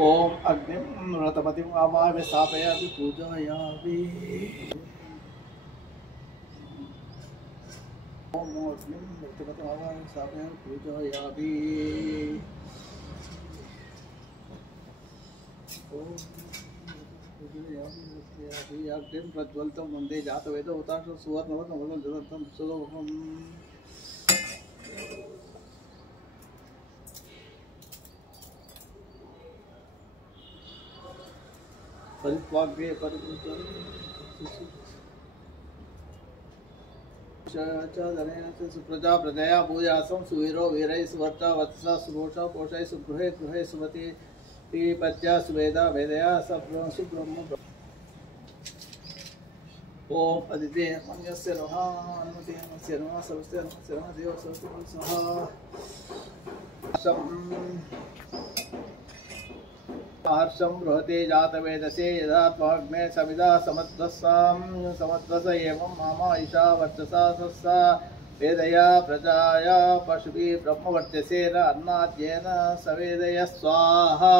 ओम अग्निं व्रतपतिं आवाहयामि स्थापयामि पूजयामि। ओम अग्निं व्रतपतिं आवाहयामि स्थापयामि पूजयामि। ओम अग्निं प्रज्वलितं वन्दे जातवेदो हुताशं सुवर्णवदनं जलन्तं सुगमम्। परित्वाग्रे सुप्रजा प्रजया भूयासं सुवीरो वीरैः सुवर्ता वत्सा सुघोषा पोषैः सुगृहे गृहे सुमति पद्या सुवेदा वेदया सुब्रह्म। ओम अदिते मन्यस्य नमः अनुमतिस्य नमः सर्वस्य नमस्य नमः देव सर्वस्य सह हर्षं बृहते जातवेदसे यदा त्वाग्ने समिदा समध्वस एवं मामा ईशा वर्चसा सस्सा वेदया प्रजाया पशुभिः ब्रह्मवर्चसे न अन्नाद्येन सवेदय स्वाहा।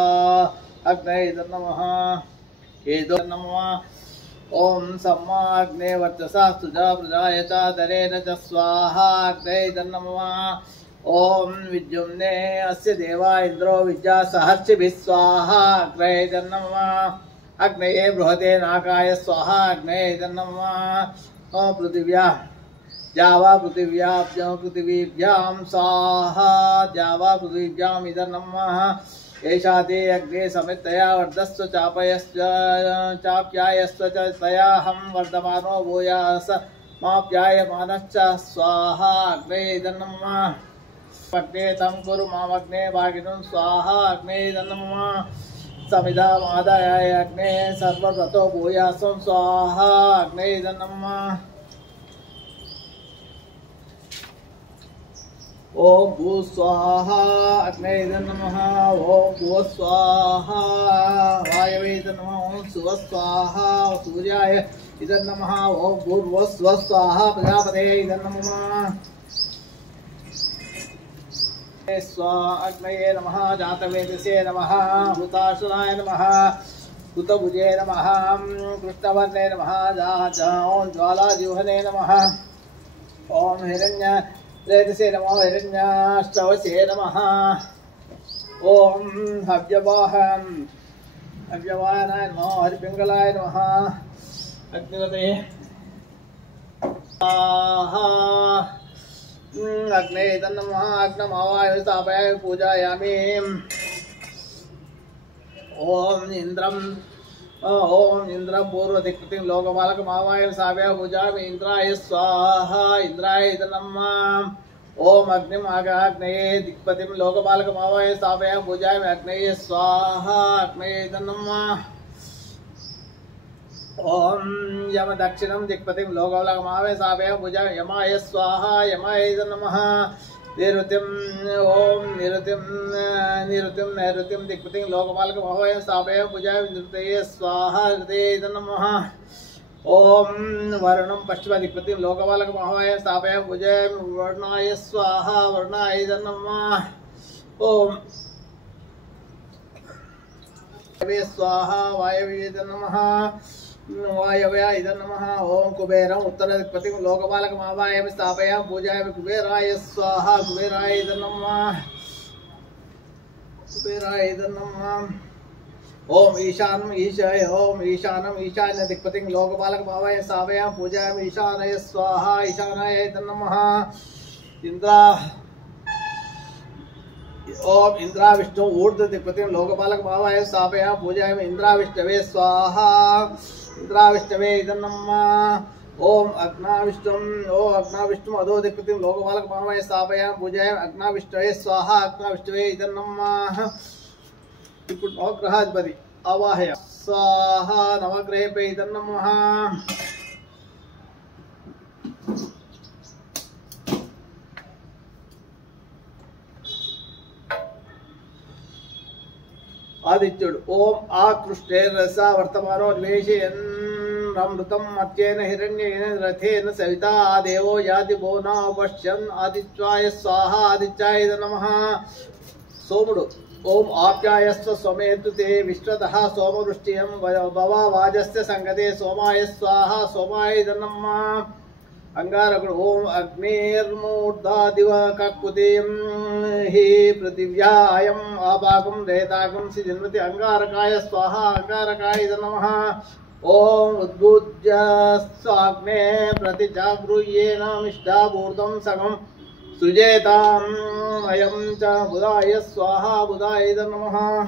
अग्नये नमः एदो नमः। ओम सम्मा अग्ने वर्चसा स्तुजा प्रजाय च दरेण च स्वाहा। अग्नये नमः। ओम विद्युम्ने अस्य देवा इंद्रो विद्या सहर्षिभिः स्वाहा। अग्नये नमः। अग्नये बृहते नागाय स्वाहा। अग्नये नमः। पृथिव्या जावा पृथिवीभ्यां स्वाहा। जावा पृथिव्याम् इदं नमः। एषा ते अग्ने समितया वर्धस्व चाप्यायस्व च तयाहं वर्धमानो भूयास माप्यायमानश्च स्वाहा। अग्नये नमः। अग्ने तं कुरु मामग्ने भागिनं स्वाहा। अग्नये नमः। समिधामादाय अग्ने सर्वव्रतो भूयासं स्वाहा। अग्नये नमः। ओम भू स्वाहा। अग्नये नमः। ओम भुव स्वाहा। वायवे नमः। ओम सुव स्वाहा। सूर्याय इदं नमः। ओम भूर्भुवः स्वः स्वाहा। प्रजापतये इदं नमः। अग्नये नमः। जातवेदसे नमः। हुताशनाय नमः। हुतभुजे नमः। कृष्णवर्णे नमः। ओम ज्वालाजिह्वने नमः। ओम हिरण्यरेतसे नमः। हिरण्याष्टवसे नमः। ओम हव्यवाहनाय नमः। हरिपिंगलाय नमः। अग्निवते अग्नये नमः। अग्नमावाहयामि स्थापयामि पूजयामि। ओम इंद्रं पूर्वदिक्पतिं लोकपालकमावाहयामि स्थापयामि पूजयामि। इंद्राय स्वाहा। इंद्राय नमः। ओम अग्निम् आग्नये दिक्पतिं लोकपालकमावाहयामि स्थापयामि पूजयामि। अग्नये स्वाहा। अग्नये नमः। ओम यम दक्षिणं दिक्पतिं लोकपालकमावाहयामि स्थापयामि पूजयामि। यमाय स्वाहा। यमाय नमः। निरुतिं नैरुतिं दिक्पतिं लोकपालकमावाहयामि स्थापयामि पूजयामि। निरुतये स्वाहा। निरुतये नमः। ओम वरुणं पश्चिमदिक्पतिं लोकपालकमावाहयामि स्थापयामि पूजयामि। वर्णाय स्वाहा। वर्णाय नमः। ओम वायवे स्वाहा। वायवे नमः। वायव्याय नमः। ओम कुबेरं उत्तरदिक्पतिं लोकपालकमावाहयामि स्थापयामि पूजयामि। कुबेराय स्वाहा। कुबेराय नमः। कुबेराय नमः। ओम ईशानम् ईशान्य दिक्पतिं लोकपालकमावाहयामि स्थापयामि पूजयामि। ईशानाय स्वाहा। ईशानाय नमः। ओम इंद्राविष्णु ऊर्ध्व दिक्पतिं लोकपालकमावाहयामि स्थापयामि पूजयामि। इंद्राविष्णवे स्वाहा। इंद्राविष्णवे नमः। ओम अग्नाविष्णु अधो दिक्पतिं लोकपालकमावाहयामि स्थापयामि पूजयामि। अग्नाविष्णवे स्वाहा। अग्नाविष्णवे नमः। ఇప్పుడు నవగ్రహాధిపతి ఆవాహయ స్వాహ। నవగ్రహేభ్యో నమః। ఆదిత్యుడు ఓం ఆకృష్టే రస వర్తమానో నివేశయన్ అమృతం మత్యేన హిరణ్యేన రథేన సవితా దేవో యాతి భువనా పశ్యన్ ఆదిత్యాయ స్వాహ। ఆదిత్యాయ నమః। సోముడు ओम आप्यायस्व सोमेतु ते विश्वतः सोमवृष्टियं भवा वाजस्य संगते सोमाय स्वाहा सोमाय नमः अंगारक ओम अग्निर्मूर्धादिव ककुतिं हि पृथिव्या अयम् आभागं रेतागं सिजन्मति अंगारकाय स्वाहा अंगारकाय नमः ओम उद्भुज्य स्वाग्ने प्रतिजागृह्येन मिष्टाभूतं सगं सृजेताम् अयं च बुधाय स्वाहा बुधाय नमः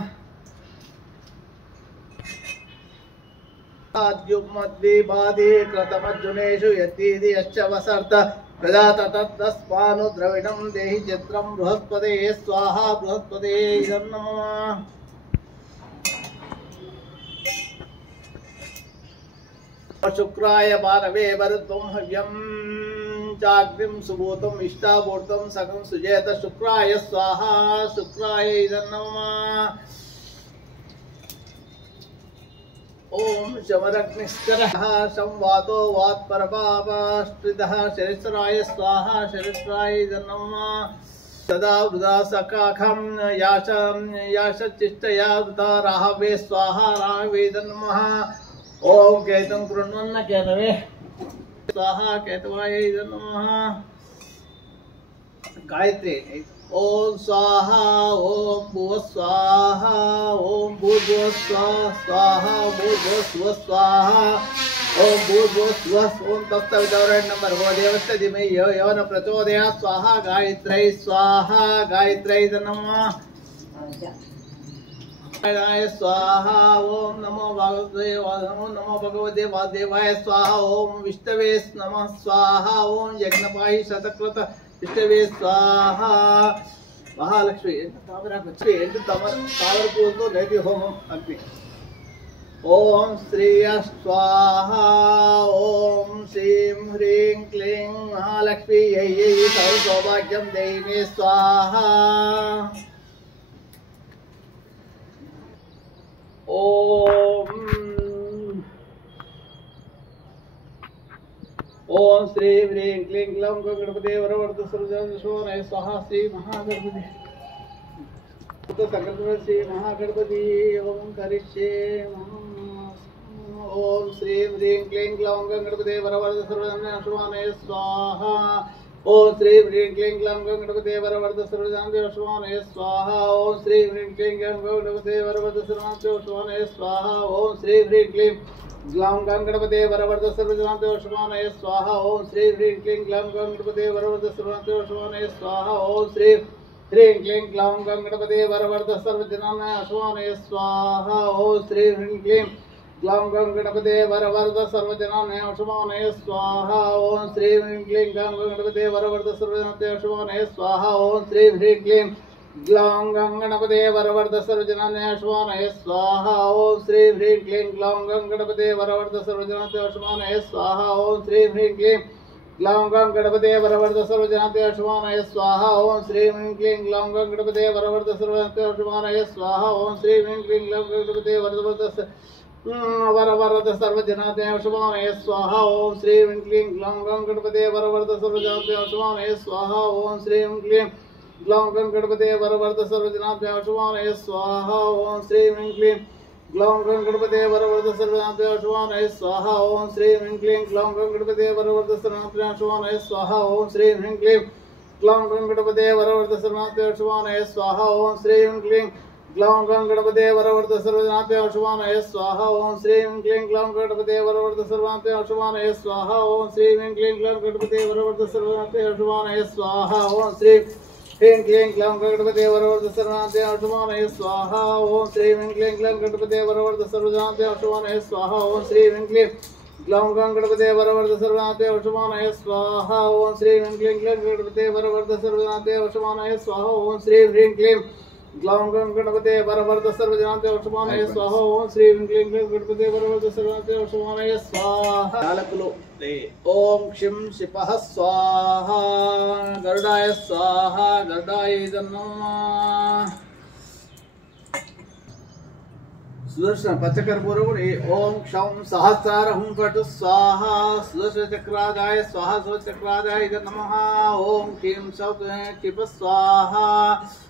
आद्युम्मद्विपादे कृतमर्जुनेषु यद्दीदि यश्च वसर्त प्रजाततस्तस्मानु द्रविणं देहि चित्रं बृहस्पते स्वाहा बृहस्पते नमः शुक्राय बाणवे वरुत्वं हव्यं चाग्निं सुभूतम् इष्टाभूतं सकं सुजेत शुक्राय स्वाहा शुक्राय नमः ओम शमरग्निश्चरः संवातो वात्परपापाश्रितः शरीराय स्वाहा शरीराय नमः सदा वृदा सकाखं याशचिष्टया वृता राहवे स्वाहा राहवे नमः ओम केतुं कृण्वन्न केतवे स्वाहा केतवाय नमः गायत्री ओम स्वाहा ओम भुव स्वाहा ओम भूर्भुव स्वाहा भूर्भुव स्वाहा ओम भूर्भुव ओम तत्सवितुर्वरेण्यं भर्गो देवस्य धीमहि यो न प्रचोदयात् स्वाहा गायत्र्यै नमः स्वाहा ओम नमो भगवते वासुदेवाय स्वाहा ओम विष्णवे नमः स्वाहा ओम यज्ञपाहि शतकृत विष्णवे स्वाहा महालक्ष्मी तावरपूलतो नैति होमं अग्नि ओम श्रीय स्वाहा ओम श्रीं ह्रीं क्लीं महालक्ष्मी यै सौभाग्यं देहि मे स्वाहा ओम श्री ह्रीं क्लीं ग्लौं गणपते वरवर्ध सर्वजनशोनाय स्वाहा श्री महागणपति संकल्प श्री महागणपति ओम करिष्ये ओम श्री ह्रीं क्लीं ग्लौं गणपते वरवर्ध सर्वजनशोनाय स्वाहा ओम श्री ह्रीं क्लीं ग्लौं गणपते वरवर्ध सर्वजनशोनाय स्वाहा ओम श्री ह्रीं क्लीं ग्लौं गणपते वरवर्ध सर्वजनशोनाय स्वाहा ओम श्री ह्रीं क्लीं ग्लौं गणपते वरवर्ध सर्वजनशोनाय स्वाहा ओम श्री ह्रीं क्लीं ग्लौं गणपते वरवर्ध सर्वजनशोनाय स्वाहा ओम श्री ह्रीं क्लीं ग्लौं गणपते वरवर्ध सर्वजनशोनाय स्वाहा ओम श्री ह्रीं क्लीं ग्लौं गणपते वरवर्ध सर्वजनशोनाय स्वाहा ओम श्री ह्रीं क्लीं ग्लौं गणपते वरवर्ध सर्वजनशोनाय स्वाहा ओम श्री ह्रीं क्लीं ग्लौं गणपते वरवर्ध सर्वजनशोनाय स्वाहा ओम श्री ह्रीं क्लीं ग्लौं गणपते वरवर्ध सर्वजनशोनाय स्वाहा ओम श्री ह्रीं क्लीं ग्लौं गणपते वरवर्ध सर्वजनशोनाय स्वाहा ओम श्री ह्रीं क्लीं ग्लौं गणपते वरवर्ध सर्वजनशोनाय स्वाहा ओम श्री ह्रीं क्लीं ग्लौं गणपते वरवर्ध सर्वजनशोनाय स्वाहा ओम श्री ह्रीं क्लीं ग्लौं गणपते वरवर्ध सर्वजनशोनाय स्वाहा ओम श्री ह्रीं क्लीं ग्लौं गणपते वरवर्ध सर्वजनशोनाय स्वाहा ओम श्री ह्रीं क्लीं ग्लौं गणपते वरवर्ध सर्वजनशोनाय स्वाहा ओम श्री ह्रीं क्लीं ग्लौं गणपते वरवर्ध सर्वजनशोनाय स्वाहा ओम श्री ह्रीं क्लीं ग्लौं गणपते वरवर्ध सर्वजनशोनाय स्वाहा ओम श्री ह्रीं क्लीं ग्लौं गणपते वरवर्ध सर्वजनशोनाय स्वाहा ओम श्री ह्रीं क्लीं ग्लौं गणपते वरवर्ध सर्वजनशोनाय स्वाहा ओम श्री ह्रीं क्लीं ग्लौं गणपते वरवर्ध सर्वजनशोनाय स्वाहा ओम श्री ह्रीं क्लीं ग्लौं गणपते वरवर्ध सर्वजनशोनाय स्वाहा ओम श्री ह्रीं क्लीं ग्लौं गणपते वरवर्ध सर्वजनशोनाय स्वाहा ओम श्री ह्रीं क्लीं ग्लौं गणपते वरवर्ध सर्वजनशोनाय स्वाहा ओम श्री ह्रीं क्लीं ग्लौं गणपते वरवर्ध सर्वजनशोनाय स्वाहा ओम श्री ह्रीं क्लीं ग्लौं गणपते वरवर्ध सर्वजनशोनाय स्वाहा ओम श्री ह्रीं क्लीं गणपते वरवर्ध सर्वजनशोनाय स्वाहा ओम क्षिं शिपः स्वाहा गरुडाय स्वाहा गरुडाय नमः सुदर्शन पचकर्पूरगुणे ओम क्षं सहस्रारहं पटु स्वाहा सुदर्शन चक्रादाय स्वाहा सुदर्शन चक्रादाय नमः ओम क्षिं क्षिप स्वाहा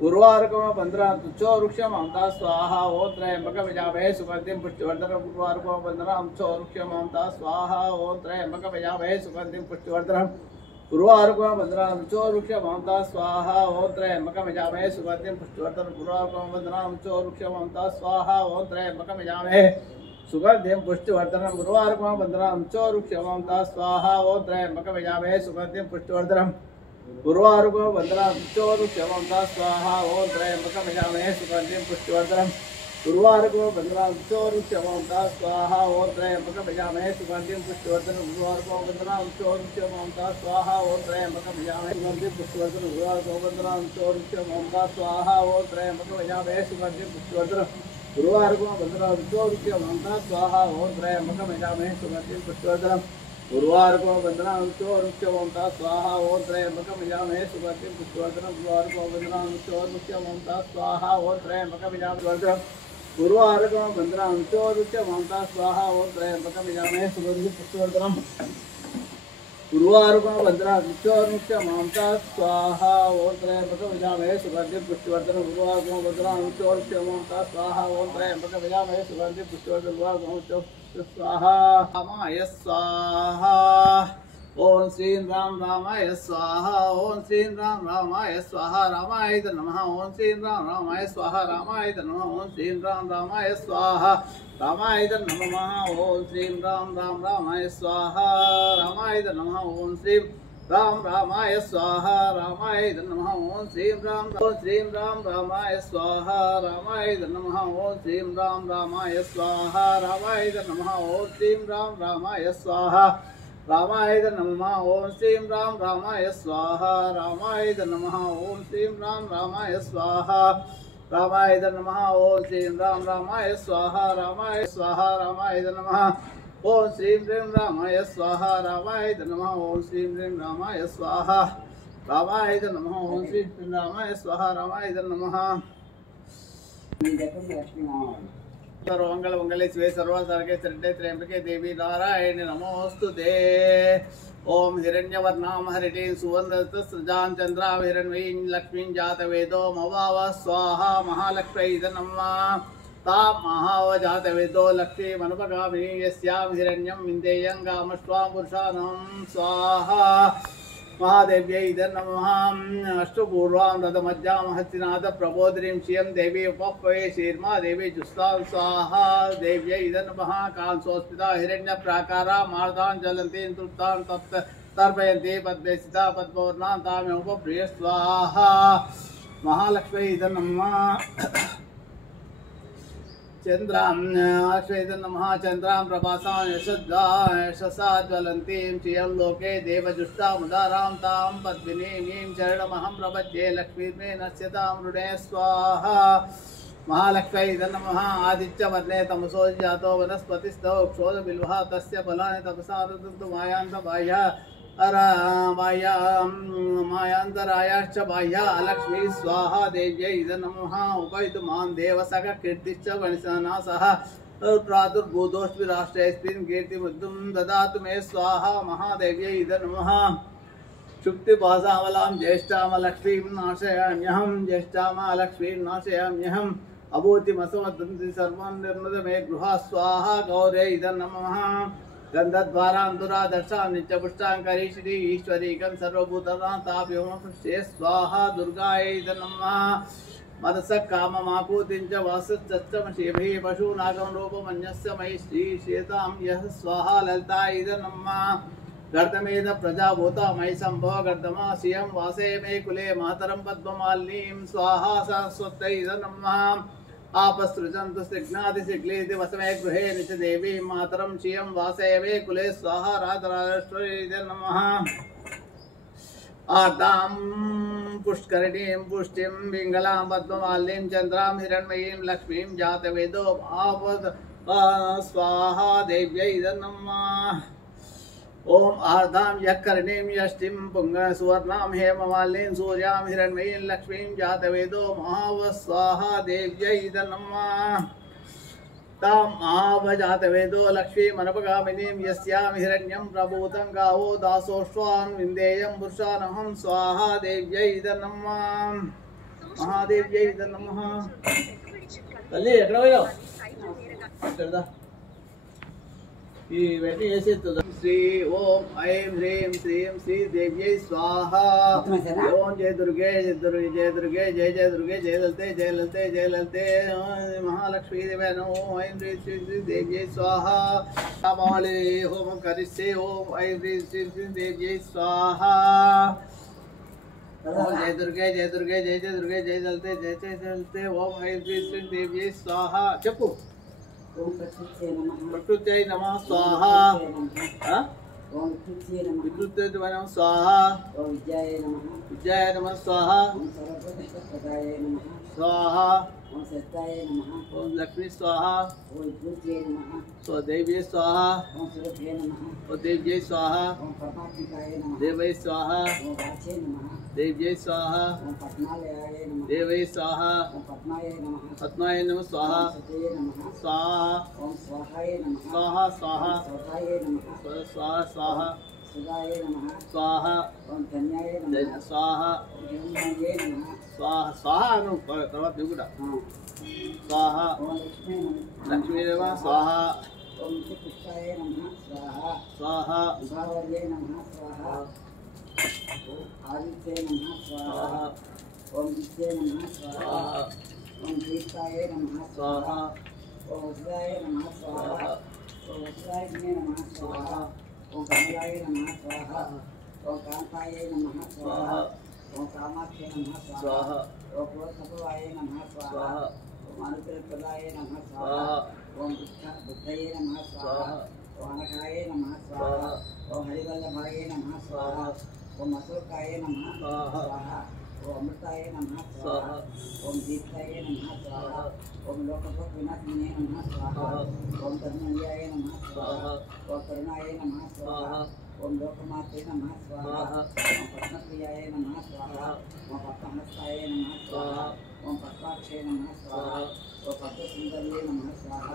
गुरुवारकम 15 तुच्छो वृक्षम अमता स्वाहा ओम त्रयंबकम यजामहे सुगंधिं पुष्टिवर्धनम गुरुवारकम 15 तुच्छो वृक्षम अमता स्वाहा ओम त्रयंबकम यजामहे सुगंधिं पुष्टिवर्धनम गुरुवारकम 15 तुच्छो वृक्षम अमता स्वाहा ओम त्रयंबकम यजामहे सुगंधिं पुष्टिवर्धनम गुरुवारकम 15 तुच्छो वृक्षम अमता स्वाहा ओम त्रयंबकम यजामहे सुगंधिं पुष्टिवर्धनम गुरुवारकम 15 तुच्छो वृक्षम अमता स्वाहा ओम त्रयंबकम यजामहे सुगंधिं पुष्टिवर्धनम गुरुवारकम 15 तुच्छो वृक्षम अमता स्वाहा ओम त्रयंबकम यजामहे सुगंधिं पुष्टिवर्धनम गुरुवारकम 15 तुच्छो वृक्षम अमता स्वाहा ओम त्रयंबकम यजामहे सुगंधिं पुष्टिवर्धनम गुरुवारकम 15 तुच्छो वृक्षम अमता स्वाहा ओम त्रयंबकम यजामहे सुगंधिं पुष्टिवर्धनम गुरुवारकम 15 तुच्छो वृक्षम अमता स्वाहा ओम त्रयंबकम यजामहे सुगंधिं पुष्टिवर्धनम गुरुवारकम 15 तुच्छो वृक्षम अमता स्वाहा ओम त्रयंबकम यजामहे सुगंधिं पुष्टिवर्धनम गुरुवारकम 15 तुच्छो वृक्षम अमता स्वाहा ओम त्रयंबकम यजामहे सुगंधिं पुष्टिवर्धनम गुरुवारकम 15 तुच्छो वृक्षम अमता स्वाहा ओम त्रयंबकम यजामहे सुगंधिं गुरुवारकम 15 तुच्छो वृक्षम अमता स्वाहा ओम त्रयंबकम यजामहे सुगंधिं पुष्टिवर्धनम गुरुवारकम 15 तुच्छो वृक्षम अमता स्वाहा ओम त्रयंबकम यजामहे सुगंधिं पुष्टिवर्धनम गुरुवारकम 15 तुच्छो वृक्षम अमता स्वाहा ओम त्रयंबकम यजामहे सुगंधिं पुष्टिवर्धनम गुरुवारकम स्वाहा रामाय स्वाहा ओम श्री राम रामाय स्वाहा ओम श्री राम रामाय स्वाहा रामाय नमः ओम श्री राम रामाय स्वाहा रामाय नमः ओम श्री राम रामाय स्वाहा रामाय नमः ओम श्री राम रामाय स्वाहा रामाय नमः ओम श्री राम रामाय स्वाहा रामाय नमः ओम श्री राम रामाय स्वाहा रामाय नमः ओम श्री राम रामाय स्वाहा रामाय नमः ओम श्री राम रामाय स्वाहा रामाय नमः ओम श्री राम रामाय स्वाहा रामाय नमः ओम श्री राम रामाय स्वाहा रामाय नमः ओम श्री राम रामाय स्वाहा रामाय स्वाहा रामाय नमः ओम श्री रामाय स्वाहा रामाय नमः ओम श्री रामाय स्वाहा रामाय नमः ओम श्री रामाय स्वाहा रामाय नमः सर्वमंगल मंगले शिवे सर्वसार्गे शरण्ये त्र्यंबके देवी नारायणी नमोस्तुते ओम हिरण्यवर्णां हरिणीं सुवर्णरत्नसृजां चन्द्रां हिरण्मयीं लक्ष्मीं जातवेदो मवाव स्वाहा महालक्ष्म्यै नमः तां महावजातवेदो लक्ष्मीमनुपगामिनी यस्यां हिरण्यं विन्देयं गामश्वां पुरुषाणां स्वाहा महादेव्यै नमः अष्टपूर्वां रथमज्जां हस्तिनाथ प्रबोधिनीं श्रियं देवी उपप्वे शीर्मा देवी जुस्तां स्वाहा देव्यै नमः कांसोस्मिता हिरण्यप्राकारा मार्दां ज्वलन्तीं तृप्तां तप्त तर्पयन्ती पद्मेसिता पद्मवर्णां तामेवोपप्रिय स्वाहा महालक्ष्म्यै नमः चंद्रां अश्वेद नमः चंद्रां प्रभासां यशसा ज्वलन्तीं श्रियं लोके देवजुष्टामुदारां तां पद्मिनीं चरणमहं प्रपद्ये लक्ष्मीर्मे नश्यतां ऋणे स्वाहा महालक्ष्म्यै नमः आदित्यवर्णे तमसो जातो वनस्पतिस्थो क्षोधबिल्वः तस्य फलानि तपसा तन्तु मायान्तबाह्य मायांतरायाश्च बाह्या लक्ष्मी स्वाहा देव्यै नमः उपैतुमान् देवसख कीर्तिश्च गणिसनासः प्रादुर्भूतोऽस्मि राष्ट्रेऽस्मिन् कीर्तिमुद्दुं ददातु मे स्वाहा महादेव्यै नमः शुक्तिपासामलां ज्येष्ठां लक्ष्मीं नाशयाम्यहं ज्येष्ठां लक्ष्मीं नाशयाम्यहम् अभूतिमसमदन्ति सर्वं निर्मद मे गृहा स्वाहा गौर्यै नमः गंधद्वारांतुरादर्शां नित्यपुष्टां करीषिणी ईश्वरीकं सर्वभूतानां ताप्योमपुष्टे स्वाहा दुर्गायै नमः मनसः काममापूतिं च वासश्चमशीभिः पशूनागं रूपमन्यस्य मयि श्रीशेतां यः स्वाहा ललितायै नमः गर्दमेद प्रजाभूता मयि सम्भव गर्दमा श्रियं वासे मे कुले मातरं पद्ममालिनीं स्वाहा सरस्वत्यै नमः आपसृजन्तु स्निग्धादिशिग्लीति वसमे गृहे निच देवी मातरं श्रियं वासये कुले स्वाहा राधराजेश्वरी नमः आदां पुष्करिणीं पुष्टिं पिङ्गलां पद्ममालिनीं चन्द्रां हिरण्मयीं लक्ष्मीं जातवेदो आवद स्वाहा देव्यै नमः ओम आर्धां यक्कर्णीं यष्टिं पुंगन सुवर्णां हेममालिनीं सूर्यां हिरण्मयीं लक्ष्मीं जातवेदो महावस्वाहा देव्यै नमः तां महावजातवेदो लक्ष्मीमनुपगामिनीं यस्यां हिरण्यं प्रभूतं गावो दासोऽश्वान् विन्देयं पुरुषानहं स्वाहा देव्यै नमः మహాదేవ్యై నమః. తల్లి ఎక్కడ పోయావు? ఇక్కడదా ఈ వెంటనే చేసేది. శ్రీ ఓం ఐం హ్రీం శ్రీం శ్రీ దేవ్యై స్వాహ. ఓం జయ దుర్గే జయ దుర్గే జయ దుర్గే జయ జయ దుర్గే జయ లలితే జయ లలితే జయ లలితే మహాలక్ష్మీ దేవే నమో. ఐం హ్రీం శ్రీ శ్రీ దేవ్యై స్వాహ. రామాలే హోమం కరిష్యే. ఓం ఐం హ్రీం శ్రీ శ్రీ దేవ్యై స్వాహ. ఓం జయ దుర్గే జయ దుర్గే జయ జయ దుర్గే జయ లలితే జయ జయ లలితే. ఓం ఐం శ్రీ శ్రీ దేవ్యై స్వాహ. చెప్పు. ప్రకృత్యై నమః స్వాహ. వికృత్యై నమః స్వాహ. విద్యాయ నమః స్వాహ. స్వాహ. ఓం లక్ష్మీ స్వాహ. దేవ్యై స్వాహ. దేవ్యై స్వాహ. దేవై స్వాహ. దేవ్యై స్వాహ. దేవై స్వాహ. పద్మాయ నమః స్వాహ. స్వాహ స్వాహ స్వాహ స్వాహ స్వాహ స్వాహ స్వాహ స్వాహ స్వాహ అను తర్వాత నువ్వు కూడా. స్వాహ లక్ష్మీ దేవ స్వాహ. స్వాహ ఓం విద్యే నమః స్వాహ. ఓం దీప్తాయ నమః స్వాహ. ఓం ఉద్రాయ నమః స్వాహ. ఓం ఉద్రాయ నమః స్వాహ. ఓం కమలాయ నమః స్వాహ. ఓం కాంతాయ నమః స్వాహ. ఓం కామాఖ్య నమః స్వాహ. ఓం క్రోధభవాయ నమః స్వాహ. ఓం అనుగ్రహప్రదాయ నమః స్వాహ. ఓం బుద్ధయ నమః స్వాహ. ఓం అనఘాయ నమః స్వాహ. ఓం హరివల్లభాయ నమః స్వాహ. ఓం అశోకాయ నమః స్వాహ. ఓం అమృతాయ నమః స్వాహ. ఓం దీప్తాయ నమః స్వాహ. ఓం లోకపత్ వినాశినే నమః స్వాహ. ఓం ధర్మయ్యాయ నమః స్వాహ. ఓం కరుణాయ నమః స్వాహ. ఓం లోకమాతే నమః స్వాహ. ఓం పద్మప్రియాయ నమః స్వాహ. ఓం పద్మహస్తాయ నమః స్వాహ. ఓం పద్మాక్షే నమః స్వాహ. ఓం పద్మసుందర్యే నమః స్వాహ.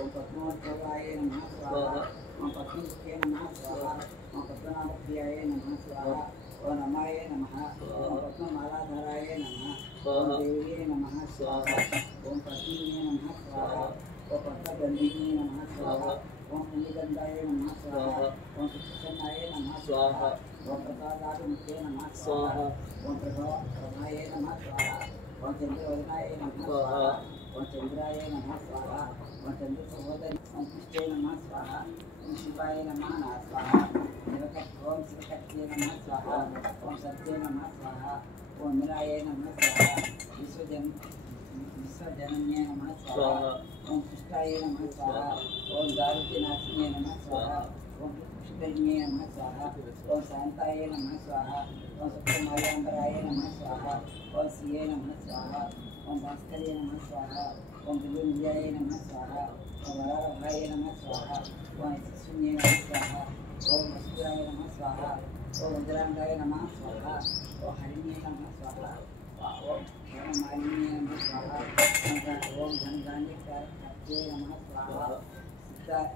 ఓం పద్మోద్భవాయ నమః స్వాహ. ఓం పద్మముఖ్యే నమః స్వాహ. ఓం పద్మనాభప్రియాయ నమః స్వాహ. ఓం రమాయ నమః. ఓం పద్మమాలాధరాయ నమః. ఓం దేవ్యే నమః స్వాహ. ఓం పద్మినే నమః స్వాహ. ఓం పద్మగంధినే నమః స్వాహ. ఓం పుణ్యగంధాయ నమః స్వాహ. ఓం కృష్ణాయ నమః స్వాహ. ఓం ప్రసాదాభిముఖే నమః స్వాహ. ఓం ప్రభాయ నమః స్వాహ. ఓం చంద్రవదనాయ నమః స్వాహ. ఓం చంద్రాయ నమః స్వాహ. ఓం చంద్ర సహోదరి. ఓం కృష్ణే నమః స్వాహ. ఓం శివాయ నమః స్వాహ. ఓం శివకట్యే నమః స్వాహ. ఓం సత్యే నమః స్వాహ. ఓం నిరాయ నమః స్వాహ. విశ్వజనన్యే నమః స్వాహ. ఓం కృష్ణాయ నమః స్వాహ. ఓం దారుణ్యనాశినే నమః స్వాహ. ఓం పుష్కరిణ్యే నమః స్వాహ. ఓం శాంతాయ నమః స్వాహ. ఓం సత్యమాయాంబరాయ నమః స్వాహ. ఓం శ్రీయే నమః స్వాహ. ఓం భాస్కర్యే నమః స్వాహ. ఓం బిల్లుంజయాయ నమః స్వాహ. ఓం వరారభాయ నమః స్వాహ. ఓం యశస్విన్యే నమః స్వాహ. ఓం వసుధాయ నమః స్వాహ. ఓం ఉదరాంగాయ నమః స్వాహ. ఓం హరిణ్యే నమః స్వాహ. ఓం హేమమాలిన్యే నమః స్వాహ. ఓం ధనధాన్యకార్యే నమః స్వాహ.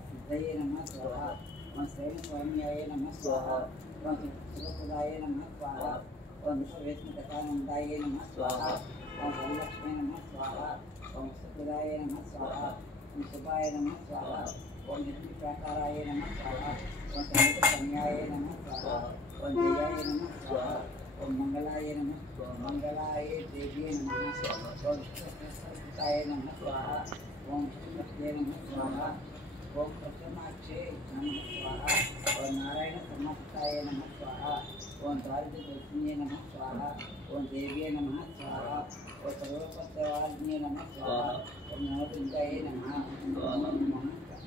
సిద్ధయే నమః స్వాహ. ఓం శ్రేణస్వామ్యాయ నమః స్వాహ. ఓం శివప్రదాయ నమః స్వాహ. ఓం విశ్వవేష్మకథానందాయ నమః స్వాహ. ఓం ధనలక్ష్మీ నమః స్వాహ. ఓం సుప్రదాయ నమః స్వాహ. ఓం శుభాయ నమః స్వాహ. ఓం నిర్వికారాయ నమః స్వాహ. ఓం సంగీతన్యాయ నమః స్వాహ. ఓం జయాయ నమః స్వాహ. ఓం మంగళాయ నమః మంగళాయ దేవ్యే నమః స్వాహ. ఓం విష్ణుప్రసాదాయ నమః స్వాహ. ఓం విష్ణుపత్యే నమః స్వాహ. ఓం పద్మాక్షే నమః స్వాహ. ఓం నారాయణ సమస్తాయ నమః స్వాహ. ఓం దారిద్ర్యదర్శిన్యే నమః స్వాహ. ఓం దేవ్యే నమః స్వాహ. ఓం సర్వపత్రవారిణ్యే నమః స్వాహ. ఓం నవదుర్గాయ నమః. ఓం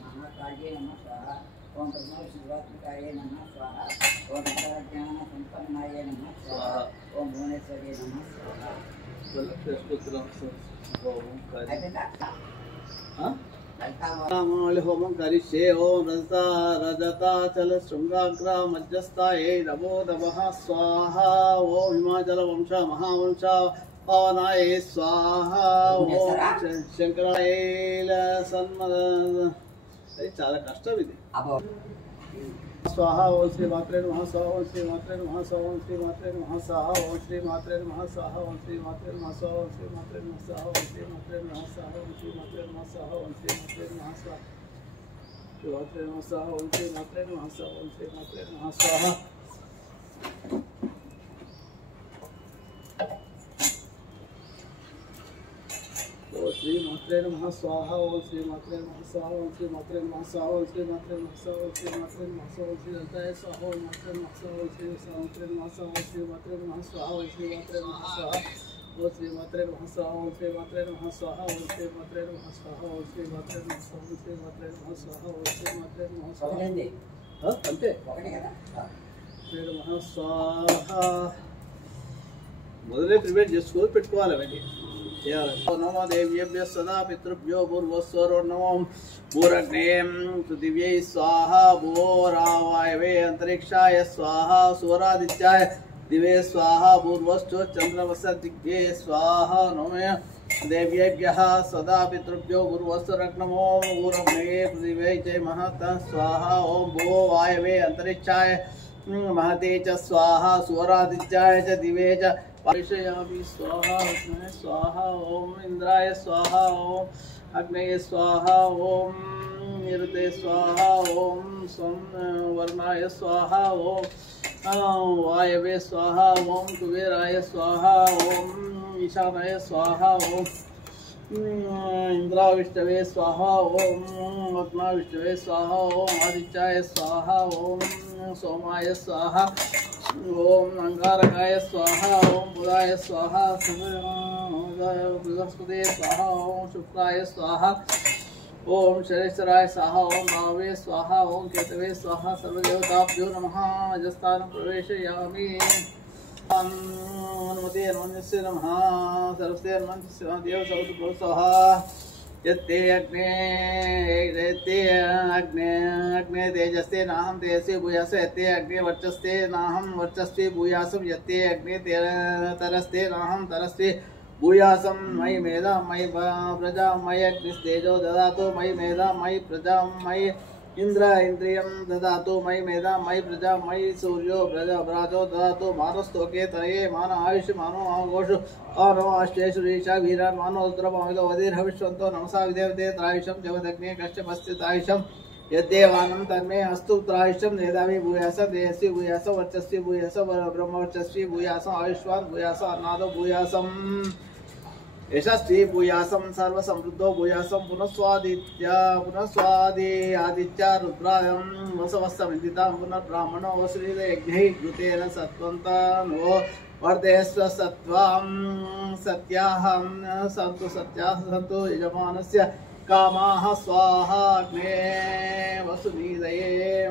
మహాకాళ్యే నమః స్వాహ. ఓం పద్మవిష్ణువాత్మికాయ నమః స్వాహ. ఓం జ్ఞాన సంపన్నాయ నమః స్వాహ. ఓం భువనేశ్వర్యే నమః స్వాహ. హోమం కరిష్యే. ఓం రజతాచల శృంగాగ్ర మధ్యస్థాయే నమో నమః స్వాహ. ఓం హిమాచల వంశ మహావంశ పవనాయ స్వాహ. ఓం శంకరాయ సన్మద. చాలా కష్టం ఇది. स्वाहा ओम श्री मात्रे नमः स्वाहा ओम श्री मात्रे नमः स्वाहा ओम श्री मात्रे नमः स्वाहा ओम श्री मात्रे नमः स्वाहा ओम श्री मात्रे नमः स्वाहा ओम श्री मात्रे नमः स्वाहा ओम श्री मात्रे नमः स्वाहा ओम श्री मात्रे नमः स्वाहा ओम श्री मात्रे नमः स्वाहा श्री मात्रे नमः स्वाहा ओम श्री मात्रे नमः स्वाहा ओम श्री मात्रे नमः स्वाहा ओम श्री मात्रे नमः स्वाहा ओम श्री मात्रे नमः स्वाहा ओम श्री मात्रे नमः स्वाहा ओम श्री मात्रे नमः स्वाहा ओम श्री मात्रे नमः स्वाहा ओम श्री दत्ताय स्वाहा ओम मात्रे नमः स्वाहा ओम श्री मात्रे नमः स्वाहा ओम श्री मात्रे नमः स्वाहा ओम श्री मात्रे नमः स्वाहा ओम श्री मात्रे नमः स्वाहा ओम श्री मात्रे नमः स्वाहा ओम श्री मात्रे नमः स्वाहा ओम श्री मात्रे नमः स्वाहा ओम श्री मात्रे नमः स्वाहा ओम श्री मात्रे नमः स्वाहा अंते श्री नमः स्वाहा మొదలే ప్రిపేర్ చేసుకొని పెట్టుకోవాలి అవన్నీ नमो देव्येभ्यः सदा पितृभ्यो भूर्भुवस्सुरो नमो भूरग्नेयं पृथिव्यै स्वाहा भूरावायवे अंतरिक्षाय स्वाहा सूर्यादित्याय दिवे स्वाहा भूर्भुवस्सु चन्द्रमस्य दिग्भ्ये स्वाहा नमो देव्येभ्यः सदा पितृभ्यो भूर्भुवस्सुरग्नमो भूरग्नेये पृथिव्यै च महतः स्वाहा ओम भो वायवे अंतरिक्षाय महते च स्वाहा सूर्यादित्याय च दिवे च परिशयामि स्वाहा उष्णे स्वाहा ओम इंद्राय स्वाहा ओम अग्नये स्वाहा ओम निरुते स्वाहा ओम स्वं वर्णाय स्वाहा ओम वायवे स्वाहा ओम कुबेराय स्वाहा ओम ईशानाय स्वाहा ओम इंद्राविष्णवे स्वाहा ओम रत्नाविष्णवे स्वाहा ओम आदित्याय स्वाहा ओम सोमाय स्वाहा ओम अंगारकाय स्वाहा ओम बुधाय स्वाहा बृहस्पते स्वाहा ओम शुक्राय स्वाहा ओम शनेश्वराय स्वाहा ओम राहवे स्वाहा ओम केतवे स्वाहा सर्वदेवताभ्यो नमः अजस्थानं प्रवेशयामि हनुमते हनुमन्यस्य नमः सरस्वती हनुमन्यस्य देव सौतु स्वाहा यत्ते अग्ने तेजस्ते नाहं तेजसे भूयास यत्ते अग्ने वर्चस्ते नाहं वर्चस्वे भूयासं यत्ते अग्ने तरस्ते नाहं तरस्वे भूयासं मयि मेधा मयि प्रजा मयि अग्निस्तेजो ददातु मयि मेधा मयि प्रजा मयि इंद्र इंद्रियं ददातु मयि मेधा मयि प्रजा मयि सूर्यो ब्राजो ददातु मानस्तोके तनये मान आयुष मानो आघोष आनो अष्टेषु रीषा वीरान् मानो रुद्रमाविदो वदीर्हविष्वन्तो नमसा विदेवते त्रायुषं जगदग्ने कश्यपस्थितायुषं यद्देवानं तन्मे अस्तु त्रायुषं मेधावी भूयास देयसी भूयास वर्चस्वी भूयास ब्रह्मवर्चस्वी भूयास आयुष्वान् भूयास अन्नादो भूयासम् यशस्वी भूयासं सर्वसमृद्धो भूयासं पुनस्वादि आदित्य रुद्रायं वसवस्समिदितां पुनर्ब्राह्मणो वसुरीयज्ञैः घृतेन सत्वन्तो वर्धयस्व सत्त्वां सत्याहं सन्तु यजमानस्य कामाः स्वाहा अग्ने वसुनीदये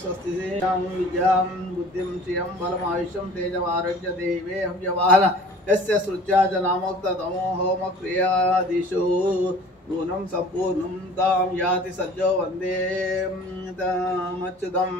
स्वस्ति विद्यां बुद्धिं श्रियं बलमायुष्यं तेजमारोग्य देवे हव्यवाहन यस्य सृच्या जनामोक्ततमो होम क्रियादिषु नूनं सम्पूर्णं तां याति सज्जो वन्दे तमच्युतम्